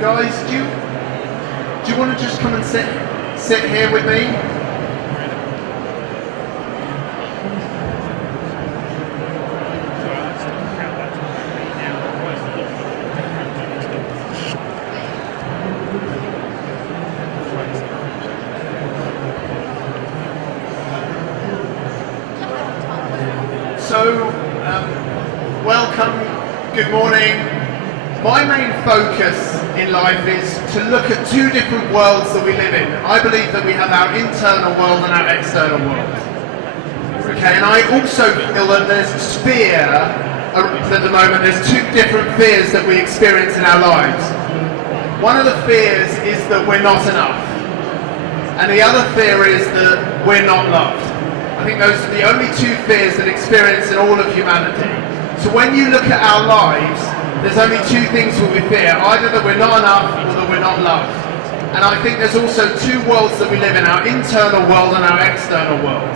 Guys, do you want to just come and sit here with me? So, welcome, good morning. My main focus in life is to look at two different worlds that we live in. I believe that we have our internal world and our external world. Okay, and I also feel that there's fear at the moment. There's two different fears that we experience in our lives. One of the fears is that we're not enough. And the other fear is that we're not loved. I think those are the only two fears that experience in all of humanity. So when you look at our lives, there's only two things that we fear, either that we're not enough or that we're not loved. And I think there's also two worlds that we live in, our internal world and our external world.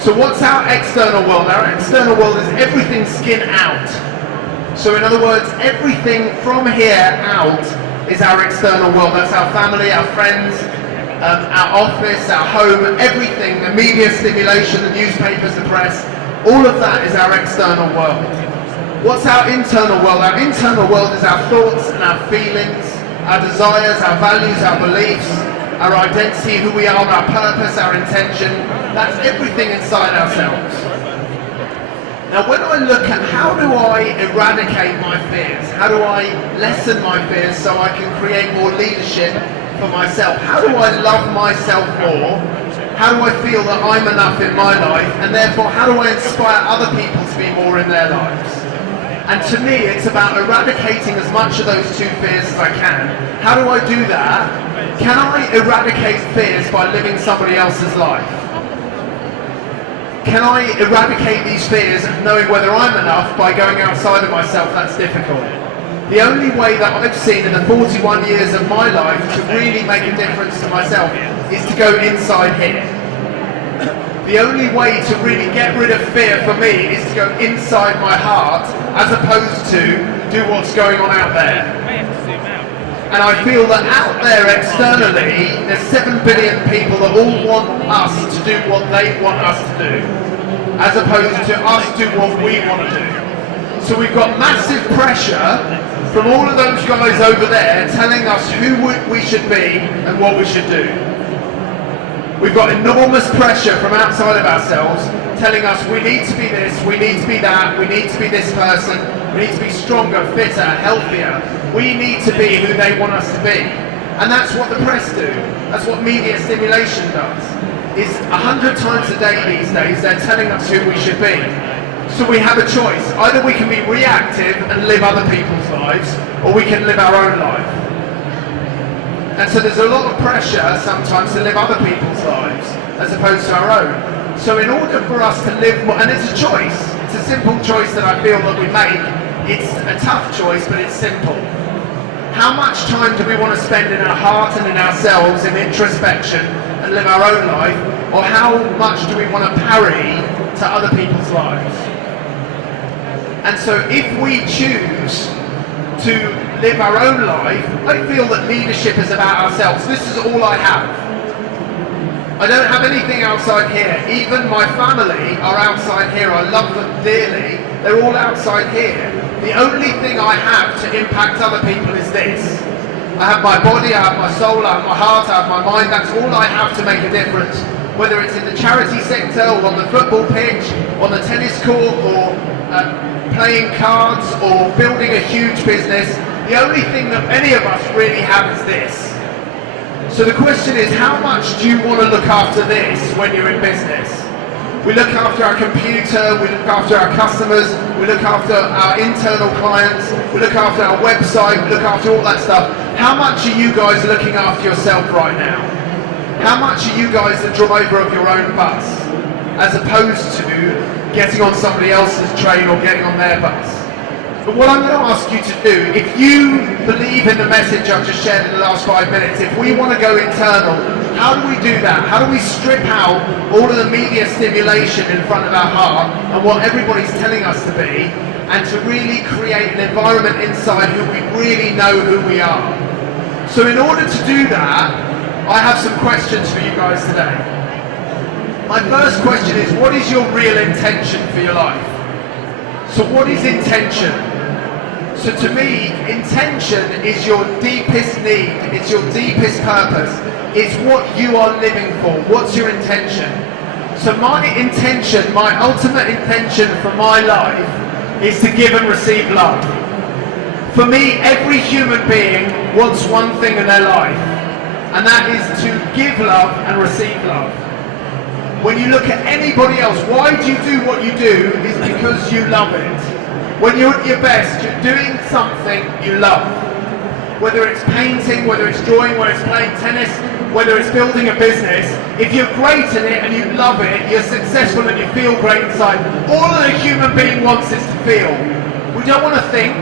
So what's our external world? Our external world is everything skin out. So in other words, everything from here out is our external world. That's our family, our friends, our office, our home, everything, the media stimulation, the newspapers, the press, all of that is our external world. What's our internal world? Our internal world is our thoughts and our feelings, our desires, our values, our beliefs, our identity, who we are, our purpose, our intention. That's everything inside ourselves. Now when I look at how do I eradicate my fears, how do I lessen my fears so I can create more leadership for myself, how do I love myself more, how do I feel that I'm enough in my life, and therefore how do I inspire other people to be more in their lives? And to me, it's about eradicating as much of those two fears as I can. How do I do that? Can I eradicate fears by living somebody else's life? Can I eradicate these fears of knowing whether I'm enough by going outside of myself? That's difficult. The only way that I've seen in the 41 years of my life to really make a difference to myself is to go inside here. The only way to really get rid of fear for me is to go inside my heart as opposed to do what's going on out there. And I feel that out there externally, there's 7 billion people that all want us to do what they want us to do, as opposed to us do what we want to do. So we've got massive pressure from all of those guys over there telling us who we should be and what we should do. We've got enormous pressure from outside of ourselves telling us we need to be this, we need to be that, we need to be this person, we need to be stronger, fitter, healthier. We need to be who they want us to be. And that's what the press do. That's what media stimulation does. Is 100 times a day these days they're telling us who we should be. So we have a choice. Either we can be reactive and live other people's lives, or we can live our own life. And so there's a lot of pressure sometimes to live other people's lives as opposed to our own. So in order for us to live more, and it's a choice, it's a simple choice that I feel that we make. It's a tough choice, but it's simple. How much time do we want to spend in our heart and in ourselves in introspection and live our own life, or how much do we want to parry to other people's lives? And so if we choose to live our own life, I feel that leadership is about ourselves. This is all I have. I don't have anything outside here. Even my family are outside here. I love them dearly. They're all outside here. The only thing I have to impact other people is this. I have my body, I have my soul, I have my heart, I have my mind. That's all I have to make a difference. Whether it's in the charity sector, or on the football pitch, on the tennis court, or playing cards, or building a huge business, the only thing that any of us really have is this. So the question is, how much do you want to look after this when you're in business? We look after our computer, we look after our customers, we look after our internal clients, we look after our website, we look after all that stuff. How much are you guys looking after yourself right now? How much are you guys the driver of your own bus, as opposed to getting on somebody else's train or getting on their bus? But what I'm going to ask you to do, if you believe in the message I've just shared in the last 5 minutes, if we want to go internal, how do we do that? How do we strip out all of the media stimulation in front of our heart and what everybody's telling us to be, and to really create an environment inside who we really know who we are. So in order to do that, I have some questions for you guys today. My first question is, what is your real intention for your life? So what is intention? So to me, intention is your deepest need, it's your deepest purpose, it's what you are living for. What's your intention? So my intention, my ultimate intention for my life is to give and receive love. For me, every human being wants one thing in their life, and that is to give love and receive love. When you look at anybody else, why do you do what you do? Is because you love it. When you're at your best, you're doing something you love. Whether it's painting, whether it's drawing, whether it's playing tennis, whether it's building a business, if you're great in it and you love it, you're successful and you feel great inside. All a human being wants is to feel. We don't want to think.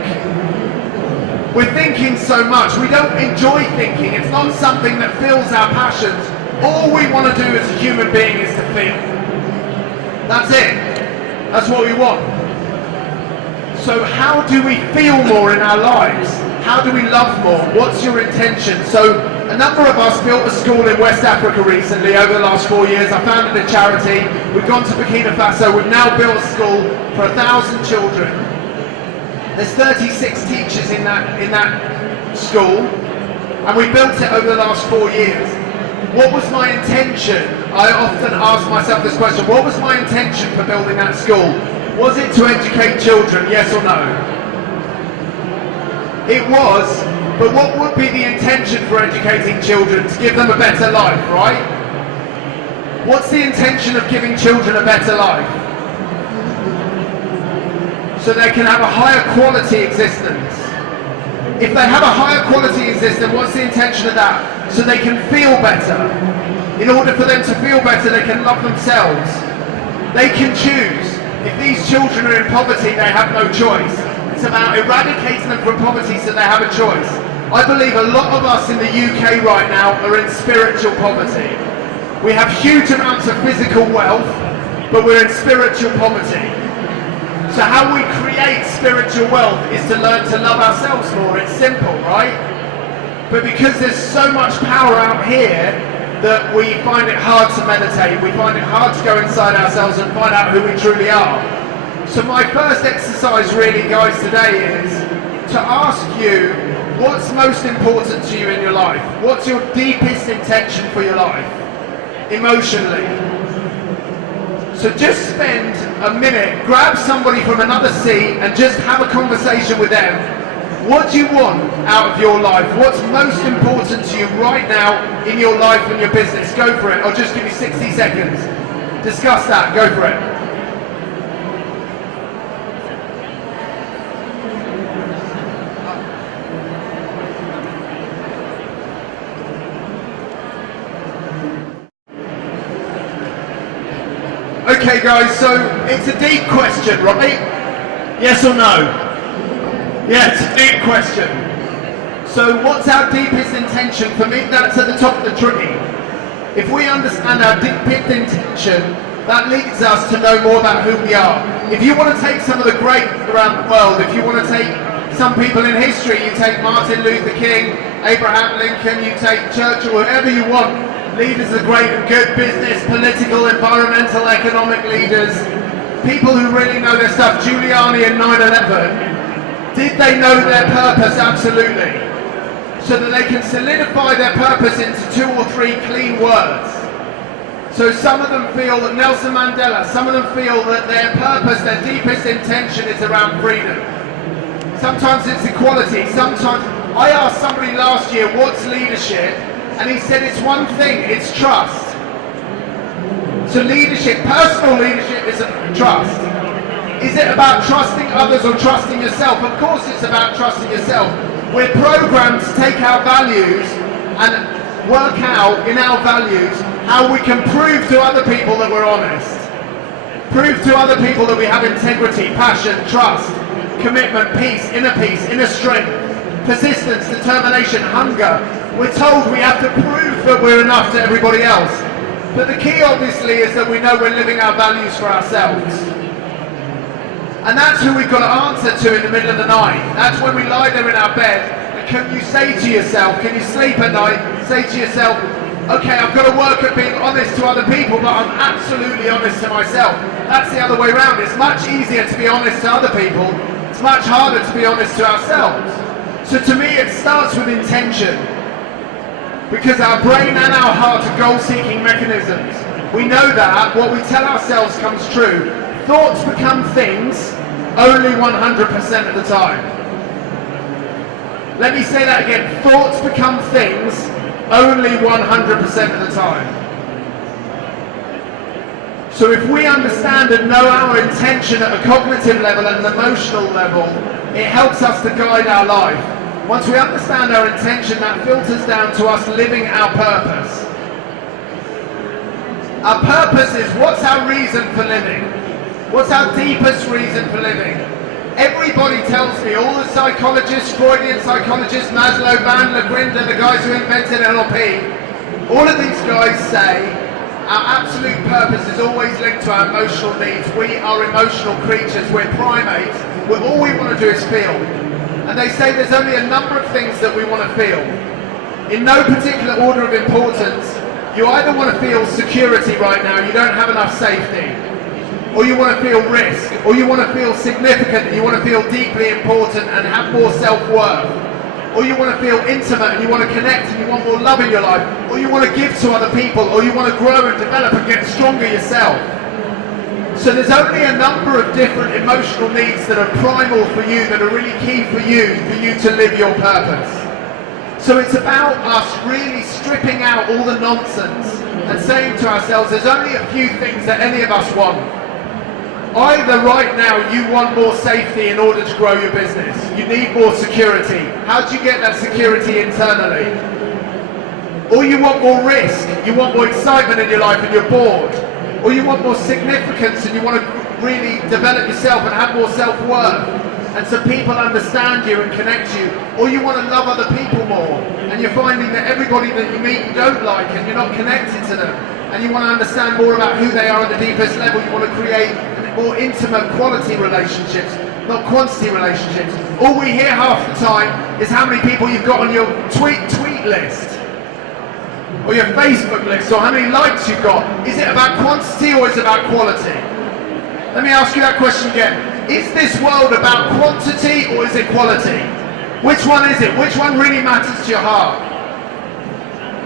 We're thinking so much. We don't enjoy thinking. It's not something that fills our passions. All we want to do as a human being is to feel. That's it. That's what we want. So how do we feel more in our lives? How do we love more? What's your intention? So a number of us built a school in West Africa recently over the last 4 years. I founded a charity. We've gone to Burkina Faso. We've now built a school for 1,000 children. There's 36 teachers in that school, and we built it over the last 4 years. What was my intention? I often ask myself this question. What was my intention for building that school? Was it to educate children, yes or no? It was, but what would be the intention for educating children? To give them a better life, right? What's the intention of giving children a better life? So they can have a higher quality existence. If they have a higher quality existence, what's the intention of that? So they can feel better. In order for them to feel better, they can love themselves. They can choose. If these children are in poverty, they have no choice. It's about eradicating them from poverty so they have a choice. I believe a lot of us in the UK right now are in spiritual poverty. We have huge amounts of physical wealth, but we're in spiritual poverty. So how we create spiritual wealth is to learn to love ourselves more. It's simple, right? But because there's so much power out here that we find it hard to meditate, we find it hard to go inside ourselves and find out who we truly are. So my first exercise really, guys, today is to ask you, what's most important to you in your life? What's your deepest intention for your life, emotionally? So just spend a minute, grab somebody from another seat and just have a conversation with them. What do you want out of your life? What's most important to you right now in your life and your business? Go for it. I'll just give you 60 seconds. Discuss that. Go for it. Okay guys, so it's a deep question, right? Yes or no? Yeah, it's a deep question. So what's our deepest intention? For me, that's at the top of the tree. If we understand our deepest intention, that leads us to know more about who we are. If you want to take some of the greats around the world, if you want to take some people in history, you take Martin Luther King, Abraham Lincoln, you take Churchill, whoever you want, leaders of great and good business, political, environmental, economic leaders, people who really know their stuff, Giuliani and 9/11, did they know their purpose? Absolutely. So that they can solidify their purpose into 2 or 3 clean words. So some of them feel that Nelson Mandela, some of them feel that their purpose, their deepest intention is around freedom. Sometimes it's equality, sometimes, I asked somebody last year, what's leadership? And he said it's one thing, it's trust. So leadership, personal leadership is trust. Is it about trusting others or trusting yourself? Of course it's about trusting yourself. We're programmed to take our values and work out in our values how we can prove to other people that we're honest. Prove to other people that we have integrity, passion, trust, commitment, peace, inner strength, persistence, determination, hunger. We're told we have to prove that we're enough to everybody else. But the key obviously is that we know we're living our values for ourselves. And that's who we've got to answer to in the middle of the night. That's when we lie there in our bed. And can you say to yourself, can you sleep at night, say to yourself, okay, I've got to work at being honest to other people, but I'm absolutely honest to myself. That's the other way around. It's much easier to be honest to other people. It's much harder to be honest to ourselves. So to me, it starts with intention. Because our brain and our heart are goal-seeking mechanisms. We know that what we tell ourselves comes true. Thoughts become things only 100% of the time. Let me say that again. Thoughts become things only 100% of the time. So if we understand and know our intention at a cognitive level and an emotional level, it helps us to guide our life. Once we understand our intention, that filters down to us living our purpose. Our purpose is, what's our reason for living? What's our deepest reason for living? Everybody tells me, all the psychologists, Freudian psychologists, Maslow, Bandler, Grinder, the guys who invented NLP, all of these guys say our absolute purpose is always linked to our emotional needs. We are emotional creatures, we're primates, all we want to do is feel. And they say there's only a number of things that we want to feel. In no particular order of importance. You either want to feel security right now, you don't have enough safety, or you want to feel risk, or you want to feel significant, and you want to feel deeply important and have more self-worth, or you want to feel intimate and you want to connect and you want more love in your life, or you want to give to other people, or you want to grow and develop and get stronger yourself. So there's only a number of different emotional needs that are primal for you, that are really key for you to live your purpose. So it's about us really stripping out all the nonsense and saying to ourselves, there's only a few things that any of us want. Either right now you want more safety in order to grow your business. You need more security. How do you get that security internally? Or you want more risk, you want more excitement in your life and you're bored. Or you want more significance and you want to really develop yourself and have more self-worth. And so people understand you and connect you. Or you want to love other people more. And you're finding that everybody that you meet you don't like and you're not connected to them. And you want to understand more about who they are at the deepest level. You want to create more intimate quality relationships, not quantity relationships. All we hear half the time is how many people you've got on your tweet list. Or your Facebook list, or how many likes you've got. Is it about quantity or is it about quality? Let me ask you that question again. Is this world about quantity or is it quality? Which one is it? Which one really matters to your heart?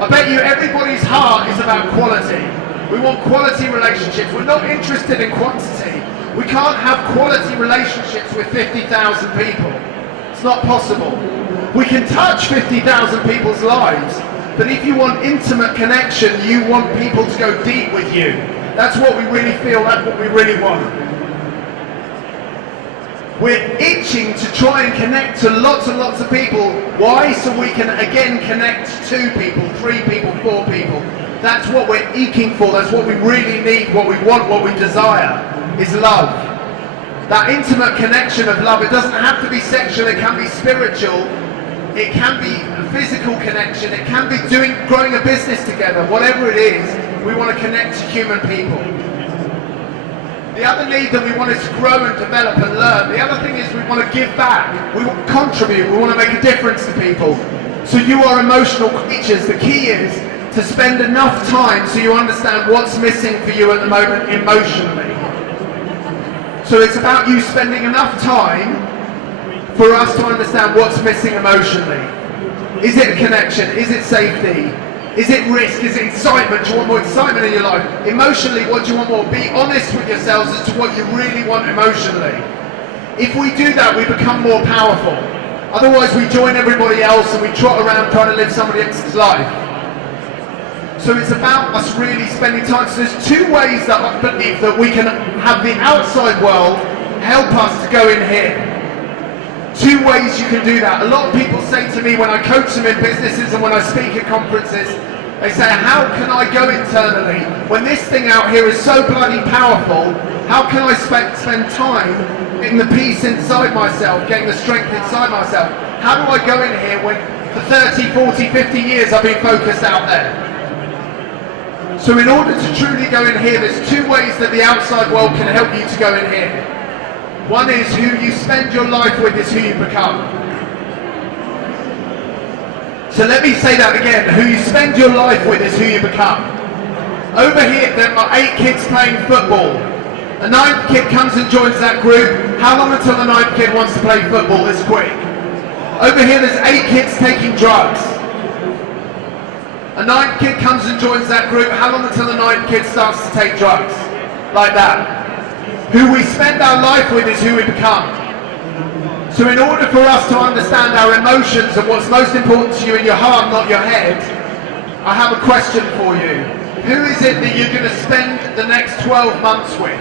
I bet you everybody's heart is about quality. We want quality relationships. We're not interested in quantity. We can't have quality relationships with 50,000 people. It's not possible. We can touch 50,000 people's lives, but if you want intimate connection, you want people to go deep with you. That's what we really feel, that's what we really want. We're itching to try and connect to lots and lots of people. Why? So we can again connect to 2 people, 3 people, 4 people. That's what we're eking for, that's what we really need, what we want, what we desire, is love. That intimate connection of love, it doesn't have to be sexual, it can be spiritual, it can be a physical connection, it can be growing a business together, whatever it is, we want to connect to human people. The other need that we want is to grow and develop and learn. The other thing is we want to give back, we want to contribute, we want to make a difference to people. So you are emotional creatures. The key is to spend enough time so you understand what's missing for you at the moment emotionally. So it's about you spending enough time for us to understand what's missing emotionally. Is it a connection? Is it safety? Is it risk? Is it excitement? Do you want more excitement in your life? Emotionally, what do you want more? Be honest with yourselves as to what you really want emotionally. If we do that, we become more powerful. Otherwise, we join everybody else and we trot around trying to live somebody else's life. So it's about us really spending time. So there's 2 ways that I believe that we can have the outside world help us to go in here. 2 ways you can do that. A lot of people say to me when I coach them in businesses and when I speak at conferences, they say, how can I go internally? When this thing out here is so bloody powerful, how can I spend time getting the peace inside myself, getting the strength inside myself? How do I go in here when for 30, 40, 50 years I've been focused out there? So in order to truly go in here, there's 2 ways that the outside world can help you to go in here. One is who you spend your life with is who you become. So let me say that again. Who you spend your life with is who you become. Over here there are 8 kids playing football. A 9th kid comes and joins that group. How long until the 9th kid wants to play football this quick? Over here there's 8 kids taking drugs. A 9th kid comes and joins that group. How long until the 9th kid starts to take drugs? Like that. Who we spend our life with is who we become. So in order for us to understand our emotions and what's most important to you in your heart, not your head, I have a question for you. Who is it that you're going to spend the next 12 months with?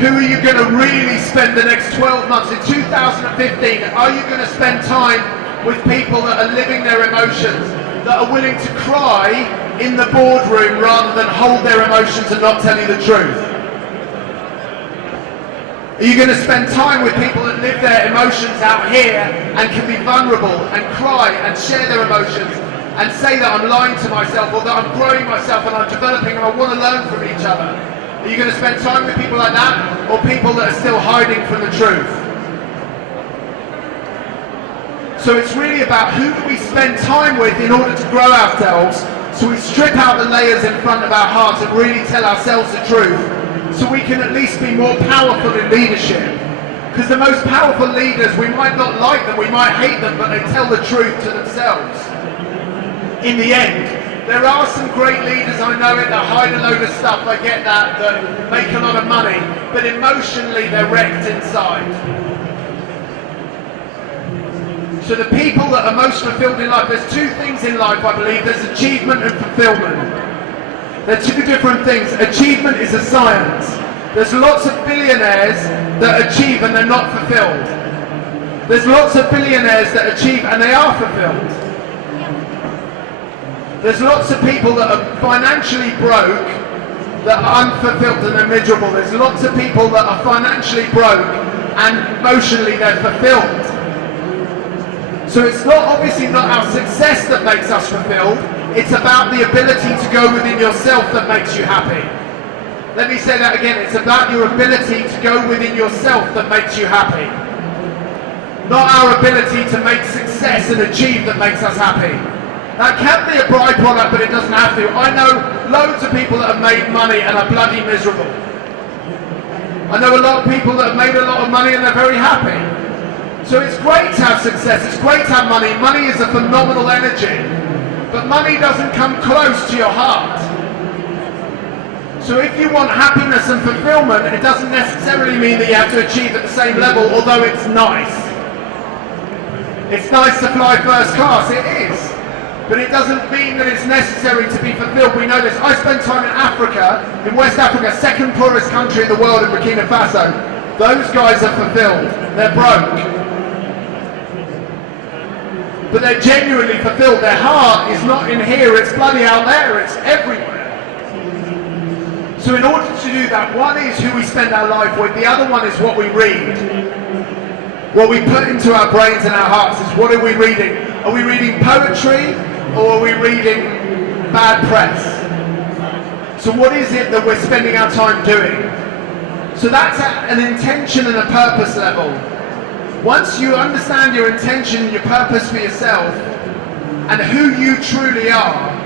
Who are you going to really spend the next 12 months? In 2015, are you going to spend time with people that are living their emotions, that are willing to cry in the boardroom rather than hold their emotions and not tell you the truth? Are you going to spend time with people that live their emotions out here and can be vulnerable and cry and share their emotions and say that I'm lying to myself or that I'm growing myself and I'm developing and I want to learn from each other? Are you going to spend time with people like that or people that are still hiding from the truth? So it's really about who do we spend time with in order to grow ourselves, so we strip out the layers in front of our hearts and really tell ourselves the truth, so we can at least be more powerful in leadership. Because the most powerful leaders, we might not like them, we might hate them, but they tell the truth to themselves. In the end, there are some great leaders, I know it, that hide a load of stuff, I get that make a lot of money, but emotionally they're wrecked inside. So the people that are most fulfilled in life, there's 2 things in life I believe, there's achievement and fulfillment. They're 2 different things. Achievement is a science. There's lots of billionaires that achieve and they're not fulfilled. There's lots of billionaires that achieve and they are fulfilled. There's lots of people that are financially broke that are unfulfilled and they're miserable. There's lots of people that are financially broke and emotionally they're fulfilled. So it's obviously not our success that makes us fulfilled, it's about the ability to go within yourself that makes you happy. Let me say that again, it's about your ability to go within yourself that makes you happy. Not our ability to make success and achieve that makes us happy. That can be a byproduct, but it doesn't have to. I know loads of people that have made money and are bloody miserable. I know a lot of people that have made a lot of money and they're very happy. So it's great to have success, it's great to have money. Money is a phenomenal energy. But money doesn't come close to your heart. So if you want happiness and fulfillment, it doesn't necessarily mean that you have to achieve at the same level, although it's nice. It's nice to fly first class, it is. But it doesn't mean that it's necessary to be fulfilled. We know this. I spent time in Africa, in West Africa, 2nd poorest country in the world, in Burkina Faso. Those guys are fulfilled. They're broke. But they're genuinely fulfilled. Their heart is not in here, it's bloody out there, it's everywhere. So in order to do that, one is who we spend our life with, the other one is what we read. What we put into our brains and our hearts is what are we reading? Are we reading poetry or are we reading bad press? So what is it that we're spending our time doing? So that's at an intention and a purpose level. Once you understand your intention and your purpose for yourself and who you truly are,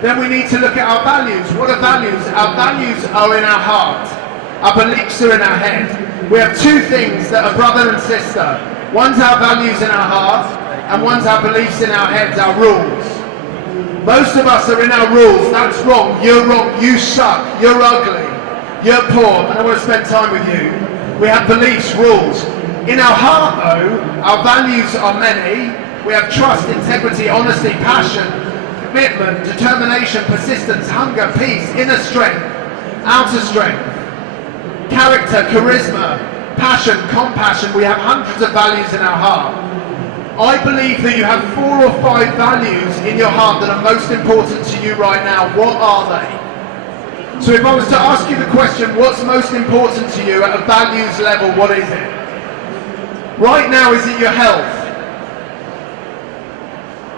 then we need to look at our values. What are values? Our values are in our heart. Our beliefs are in our head. We have 2 things that are brother and sister. One's our values in our heart and one's our beliefs in our heads, our rules. Most of us are in our rules. That's wrong. You're wrong. You suck. You're ugly. You're poor. I don't want to spend time with you. We have beliefs, rules. In our heart though, our values are many. We have trust, integrity, honesty, passion, commitment, determination, persistence, hunger, peace, inner strength, outer strength, character, charisma, passion, compassion. We have hundreds of values in our heart. I believe that you have 4 or 5 values in your heart that are most important to you right now. What are they? So if I was to ask you the question, what's most important to you at a values level, what is it? Right now, is it your health?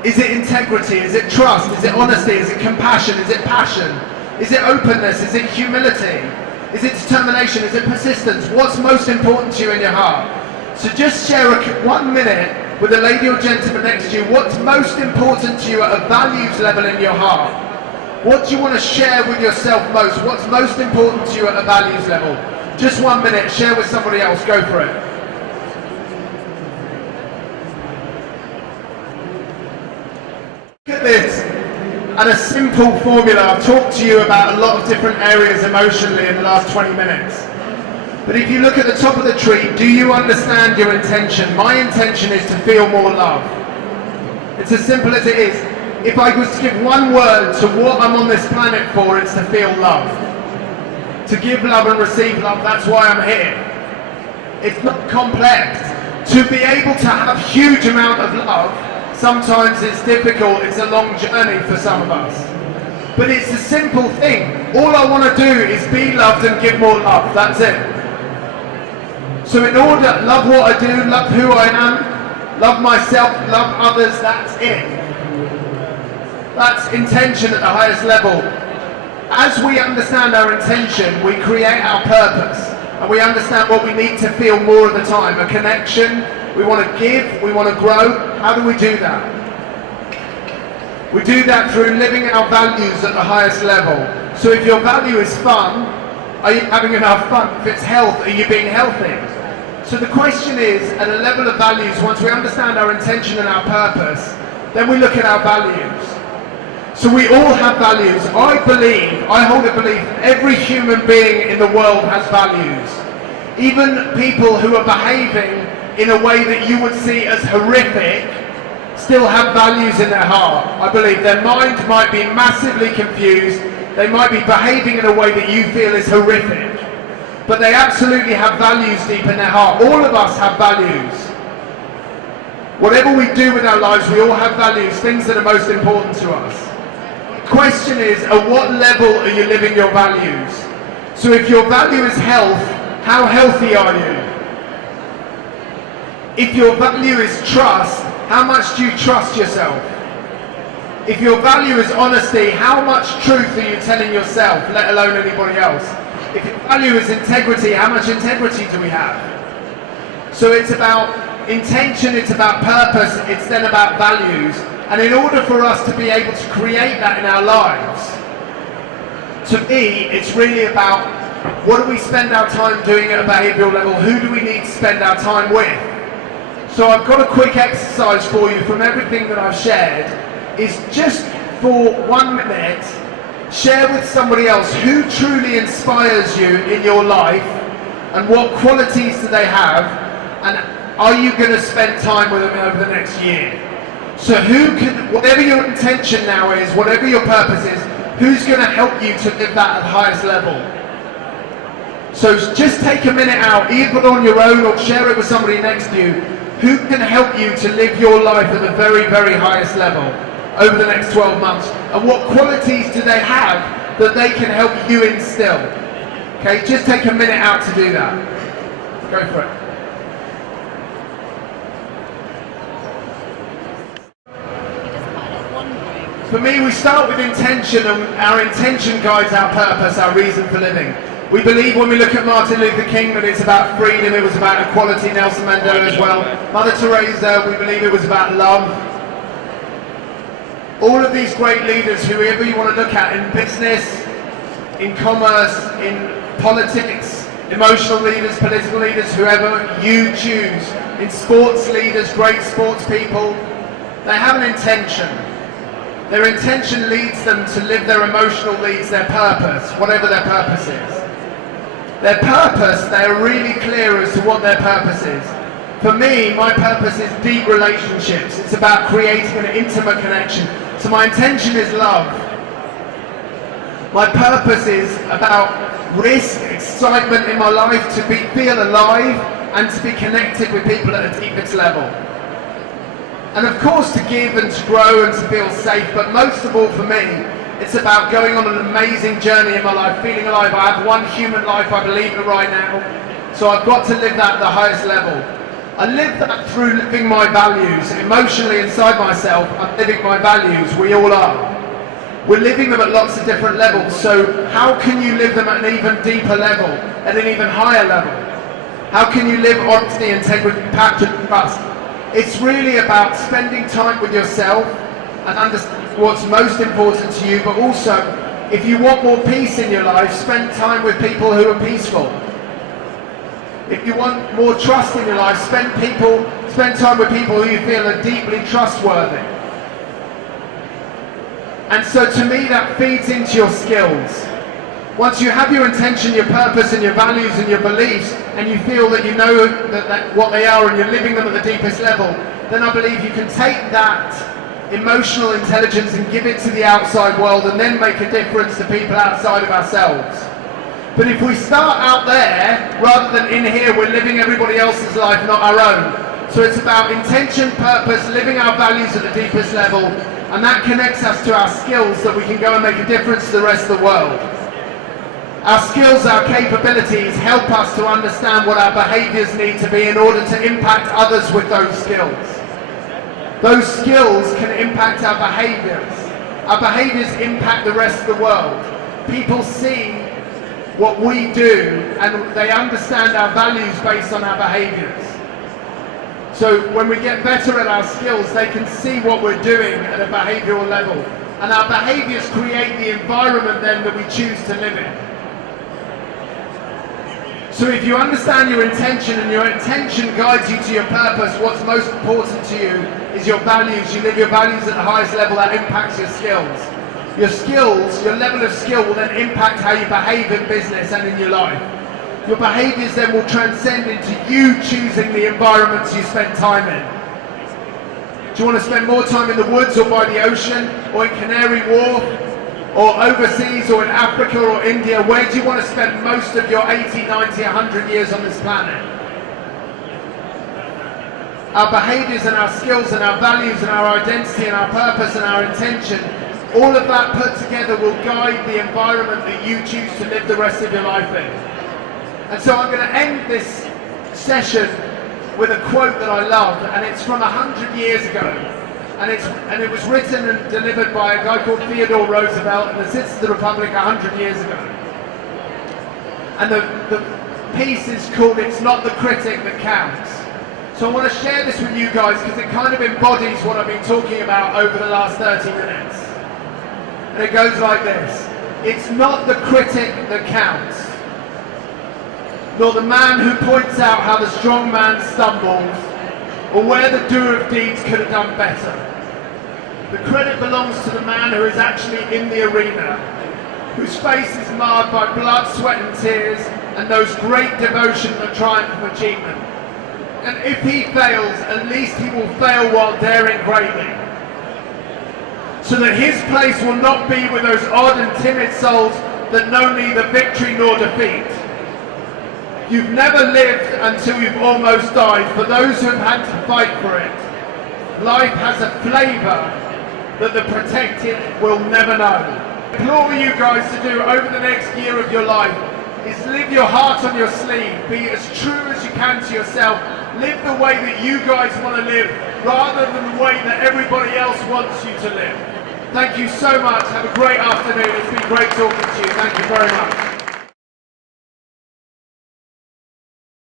Is it integrity? Is it trust? Is it honesty? Is it compassion? Is it passion? Is it openness? Is it humility? Is it determination? Is it persistence? What's most important to you in your heart? So just share 1 minute with a lady or gentleman next to you. What's most important to you at a values level in your heart? What do you want to share with yourself most? What's most important to you at a values level? Just 1 minute, share with somebody else, go for it. Look at this, and a simple formula. I've talked to you about a lot of different areas emotionally in the last 20 minutes. But if you look at the top of the tree, do you understand your intention? My intention is to feel more love. It's as simple as it is. If I was to give one word to what I'm on this planet for, it's to feel love. To give love and receive love, that's why I'm here. It's not complex. To be able to have a huge amount of love, sometimes it's difficult, it's a long journey for some of us. But it's a simple thing. All I want to do is be loved and give more love, that's it. So in order, love what I do, love who I am, love myself, love others, that's it. That's intention at the highest level. As we understand our intention, we create our purpose. And we understand what we need to feel more of the time. A connection, we want to give, we want to grow. How do we do that? We do that through living our values at the highest level. So if your value is fun, are you having enough fun? If it's health, are you being healthy? So the question is, at a level of values, once we understand our intention and our purpose, then we look at our values. So we all have values. I hold a belief, every human being in the world has values. Even people who are behaving in a way that you would see as horrific still have values in their heart. I believe their mind might be massively confused. They might be behaving in a way that you feel is horrific. But they absolutely have values deep in their heart. All of us have values. Whatever we do with our lives, we all have values, things that are most important to us. The question is, at what level are you living your values? So if your value is health, how healthy are you? If your value is trust, how much do you trust yourself? If your value is honesty, how much truth are you telling yourself, let alone anybody else? If your value is integrity, how much integrity do we have? So it's about intention, it's about purpose, it's then about values. And in order for us to be able to create that in our lives, to me, it's really about what do we spend our time doing at a behavioural level? Who do we need to spend our time with? So I've got a quick exercise for you from everything that I've shared, is just for 1 minute, share with somebody else who truly inspires you in your life and what qualities do they have, and are you going to spend time with them over the next year? So who can, whatever your intention now is, whatever your purpose is, who's going to help you to live that at the highest level? So just take a minute out, either on your own or share it with somebody next to you, who can help you to live your life at the very, very highest level over the next 12 months? And what qualities do they have that they can help you instill? Okay, just take a minute out to do that. Go for it. For me, we start with intention, and our intention guides our purpose, our reason for living. We believe when we look at Martin Luther King that it's about freedom, it was about equality, Nelson Mandela as well. Mother Teresa, we believe it was about love. All of these great leaders, whoever you want to look at, in business, in commerce, in politics, emotional leaders, political leaders, whoever you choose, in sports leaders, great sports people, they have an intention. Their intention leads them to live their emotional needs, their purpose, whatever their purpose is. Their purpose, they are really clear as to what their purpose is. For me, my purpose is deep relationships. It's about creating an intimate connection. So my intention is love. My purpose is about risk, excitement in my life, to feel alive and to be connected with people at a deepest level. And of course to give and to grow and to feel safe, but most of all for me, it's about going on an amazing journey in my life, feeling alive. I have one human life, I believe it right now, so I've got to live that at the highest level. I live that through living my values. Emotionally inside myself, I'm living my values, we all are. We're living them at lots of different levels, so how can you live them at an even deeper level, at an even higher level? How can you live honesty, integrity, passion, trust? It's really about spending time with yourself and understanding what's most important to you, but also, if you want more peace in your life, spend time with people who are peaceful. If you want more trust in your life, spend time with people who you feel are deeply trustworthy. And so to me that feeds into your skills. Once you have your intention, your purpose and your values and your beliefs, and you feel that you know what they are and you're living them at the deepest level, then I believe you can take that emotional intelligence and give it to the outside world and then make a difference to people outside of ourselves. But if we start out there, rather than in here, we're living everybody else's life, not our own. So it's about intention, purpose, living our values at the deepest level, and that connects us to our skills that we can go and make a difference to the rest of the world. Our skills, our capabilities help us to understand what our behaviours need to be in order to impact others with those skills. Those skills can impact our behaviours. Our behaviours impact the rest of the world. People see what we do and they understand our values based on our behaviours. So when we get better at our skills, they can see what we're doing at a behavioural level. And our behaviours create the environment then that we choose to live in. So if you understand your intention and your intention guides you to your purpose, what's most important to you is your values. You live your values at the highest level, that impacts your skills. Your skills, your level of skill will then impact how you behave in business and in your life. Your behaviours then will transcend into you choosing the environments you spend time in. Do you want to spend more time in the woods or by the ocean or in Canary Wharf or overseas or in Africa or India? Where do you want to spend most of your 80, 90, 100 years on this planet? Our behaviours and our skills and our values and our identity and our purpose and our intention, all of that put together will guide the environment that you choose to live the rest of your life in. And so I'm going to end this session with a quote that I love, and it's from 100 years ago. And it was written and delivered by a guy called Theodore Roosevelt in the Citizens of the Republic 100 years ago. And the piece is called "It's Not the Critic That Counts." So I want to share this with you guys because it kind of embodies what I've been talking about over the last 30 minutes. And it goes like this: it's not the critic that counts, nor the man who points out how the strong man stumbles, or where the doer of deeds could have done better. The credit belongs to the man who is actually in the arena, whose face is marred by blood, sweat and tears, and knows great devotion and triumph of achievement. And if he fails, at least he will fail while daring greatly, so that his place will not be with those odd and timid souls that know neither victory nor defeat. You've never lived until you've almost died. For those who have had to fight for it, life has a flavour that the protected will never know. I implore you guys to do over the next year of your life is live your heart on your sleeve. Be as true as you can to yourself. Live the way that you guys want to live, rather than the way that everybody else wants you to live. Thank you so much. Have a great afternoon. It's been great talking to you. Thank you very much.